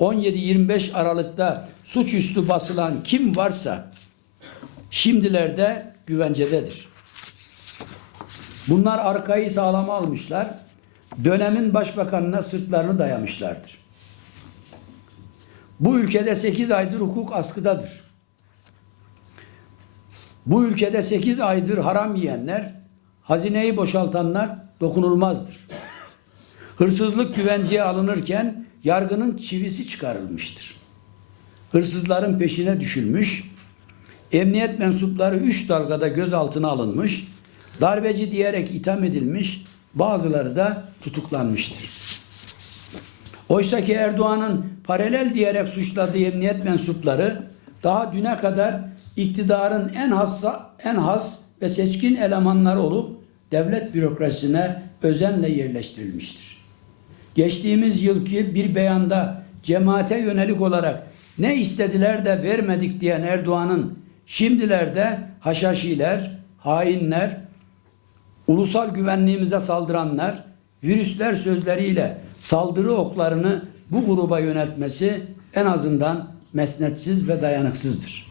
17-25 Aralık'ta suçüstü basılan kim varsa şimdilerde güvencededir. Bunlar arkayı sağlama almışlar. Dönemin başbakanına sırtlarını dayamışlardır. Bu ülkede 8 aydır hukuk askıdadır. Bu ülkede 8 aydır haram yiyenler, hazineyi boşaltanlar dokunulmazdır. Hırsızlık güvenceye alınırken yargının çivisi çıkarılmıştır. Hırsızların peşine düşülmüş, emniyet mensupları üç dalgada gözaltına alınmış, darbeci diyerek itham edilmiş, bazıları da tutuklanmıştır. Oysa ki Erdoğan'ın paralel diyerek suçladığı emniyet mensupları daha düne kadar iktidarın en hassa, en has ve seçkin elemanları olup devlet bürokrasisine özenle yerleştirilmiştir. Geçtiğimiz yılki bir beyanda cemaate yönelik olarak ne istediler de vermedik diyen Erdoğan'ın şimdilerde haşhaşiler, hainler, ulusal güvenliğimize saldıranlar, virüsler sözleriyle saldırı oklarını bu gruba yöneltmesi en azından mesnetsiz ve dayanıksızdır.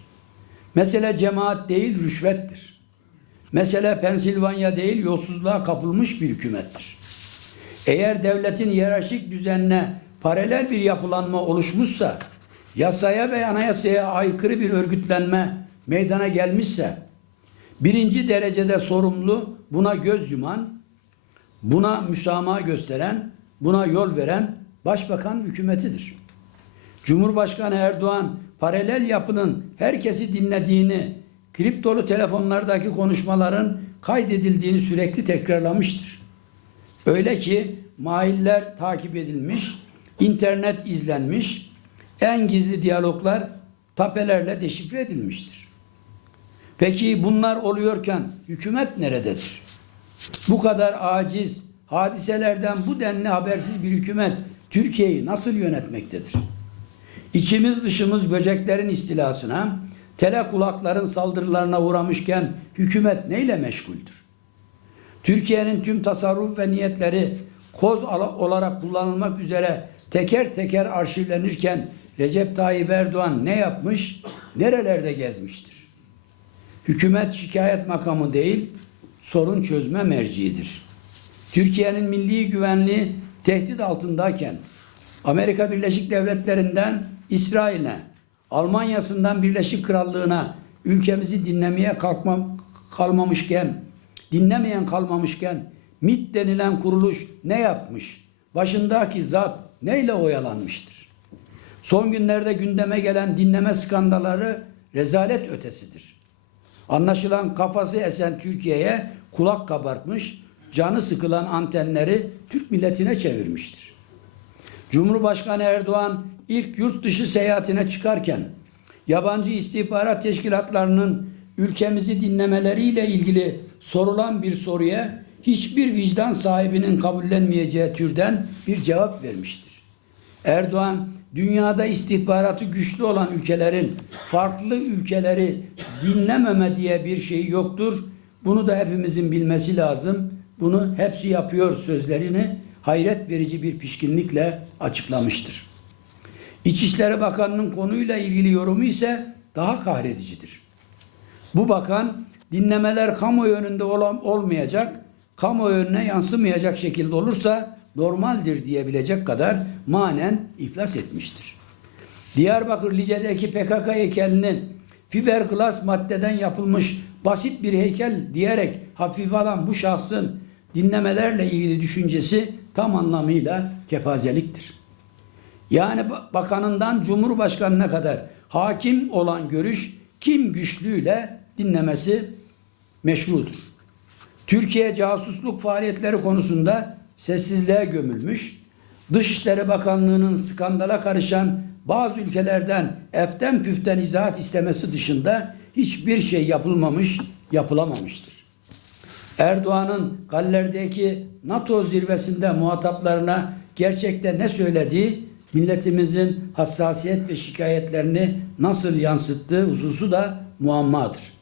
Mesele cemaat değil rüşvettir. Mesele Pensilvanya değil yolsuzluğa kapılmış bir hükümettir. Eğer devletin hiyerarşik düzenine paralel bir yapılanma oluşmuşsa, yasaya ve anayasaya aykırı bir örgütlenme meydana gelmişse, birinci derecede sorumlu buna göz yuman, buna müsamaha gösteren, buna yol veren başbakan hükümetidir. Cumhurbaşkanı Erdoğan paralel yapının herkesi dinlediğini, kriptolu telefonlardaki konuşmaların kaydedildiğini sürekli tekrarlamıştır. Öyle ki mailler takip edilmiş, internet izlenmiş, en gizli diyaloglar tapelerle deşifre edilmiştir. Peki bunlar oluyorken hükümet nerededir? Bu kadar aciz, hadiselerden bu denli habersiz bir hükümet Türkiye'yi nasıl yönetmektedir? İçimiz dışımız böceklerin istilasına, tele kulakların saldırılarına uğramışken hükümet neyle meşguldür? Türkiye'nin tüm tasarruf ve niyetleri koz olarak kullanılmak üzere teker teker arşivlenirken Recep Tayyip Erdoğan ne yapmış, nerelerde gezmiştir? Hükümet şikayet makamı değil, sorun çözme merciidir. Türkiye'nin milli güvenliği tehdit altındayken Amerika Birleşik Devletleri'nden İsrail'e, Almanya'sından Birleşik Krallığı'na ülkemizi dinlemeye kalkmam, kalmamışken, dinlemeyen kalmamışken MIT denilen kuruluş ne yapmış? Başındaki zat neyle oyalanmıştır? Son günlerde gündeme gelen dinleme skandalları rezalet ötesidir. Anlaşılan kafası esen Türkiye'ye kulak kabartmış, canı sıkılan antenleri Türk milletine çevirmiştir. Cumhurbaşkanı Erdoğan ilk yurt dışı seyahatine çıkarken yabancı istihbarat teşkilatlarının ülkemizi dinlemeleriyle ilgili sorulan bir soruya hiçbir vicdan sahibinin kabullenmeyeceği türden bir cevap vermiştir. Erdoğan dünyada istihbaratı güçlü olan ülkelerin farklı ülkeleri dinlememe diye bir şey yoktur. Bunu da hepimizin bilmesi lazım. Bunu hepsi yapıyor sözlerini hayret verici bir pişkinlikle açıklamıştır. İçişleri Bakanı'nın konuyla ilgili yorumu ise daha kahredicidir. Bu bakan dinlemeler kamuoyu önünde olam- olmayacak, kamuoyu önüne yansımayacak şekilde olursa normaldir diyebilecek kadar manen iflas etmiştir. Diyarbakır Lice'deki PKK heykelinin fiberglass maddeden yapılmış basit bir heykel diyerek hafife alan bu şahsın dinlemelerle ilgili düşüncesi tam anlamıyla kepazeliktir. Yani ba- bakanından cumhurbaşkanına kadar hakim olan görüş kim güçlüyle dinlemesi meşrudur. Türkiye casusluk faaliyetleri konusunda sessizliğe gömülmüş, Dışişleri Bakanlığı'nın skandala karışan bazı ülkelerden eften püften izahat istemesi dışında hiçbir şey yapılmamış, yapılamamıştır. Erdoğan'ın Galler'deki NATO zirvesinde muhataplarına gerçekte ne söylediği, milletimizin hassasiyet ve şikayetlerini nasıl yansıttığı hususu da muammadır.